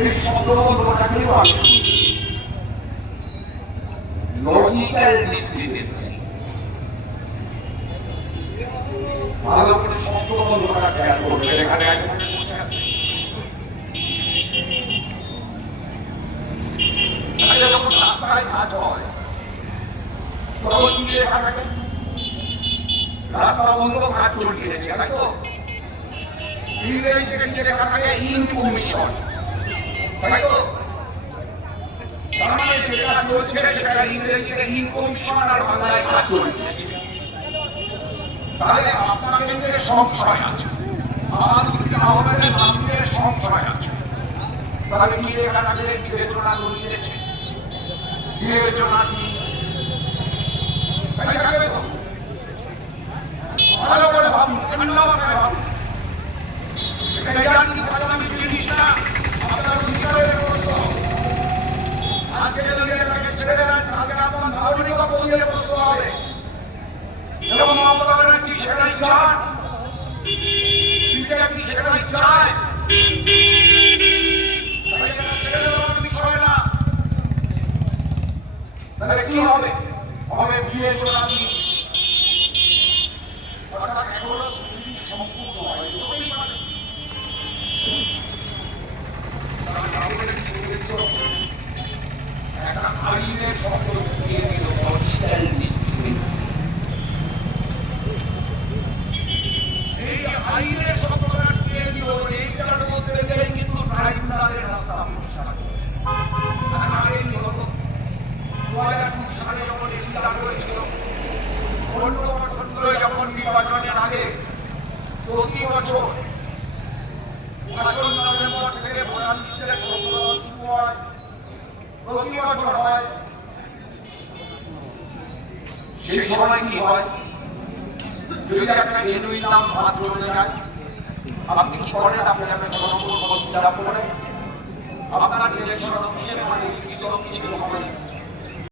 এই শব্দবন্ধটাকেও আমি logical discrepancy. ভালো করে শব্দবন্ধটা খেয়াল করবেন। এখানে যখন রাস্তায় কাজ হয় তখন কি লেখা থাকে? রাস্তা বন্ধ, কাজ চলছে, তাই তো? ইংরেজিতে কি লেখা থাকে? ইন কমিশন, তাই তো? তার মানে যেটা চলছে সেটা ইংরেজিতে ইন কমিশন আর বাংলায় কাজ চলছে। তাহলে আপনাদের মধ্যে সংশয় আছে, আমাদের মানুষের সংশয় আছে। তাহলে কি লেখা থাকে? বিবেচনা করিয়েছে, বিবেচনা কি ভালো করে ভাবুন, ঠান্ডা মাথায় ভাবুন। এটা জানি বাদামি জিনিসটা আপনার ভিতরে করতে হবে। আজকে যদি এটাকে ছেড়ে দেন, তাহলে আপনার নাগরিকতা বদলে করতে হবে। এবং আপনারা কি সেটাই চান? বিজেপি কি সেটাই চায়? ছেড়ে দেওয়ার বিষয় না। তাহলে কি হবে? হবে বিয়ে করা কি অর্থাৎ এখনো সম্পূর্ণ হয় একটা আইনের শব্দ দিয়ে দিল লজিক্যাল ডিসক্রিপেন্সি। এই আইনের শব্দটা দিয়ে দিল, এইটার মধ্যে দিয়ে কিন্তু ট্রাইব্যুনালের রাস্তা অনুষ্ঠান আগে কি হতো? 2002 সালে যখন এসিটা করেছিল, অন্য গঠনগুলো যখন নির্বাচনের আগে প্রতি বছর 5 নভেম্বর থেকে ভোটার লিস্টের সংশোধন শুরু হয়, প্রতি বছর হয়। সেই সময় কি হয়? যদি একটা জেনুইন নাম বাদ চলে যায়, আপনি কি করেন? আপনার আপনারা ইলেকশন অফিসে মানে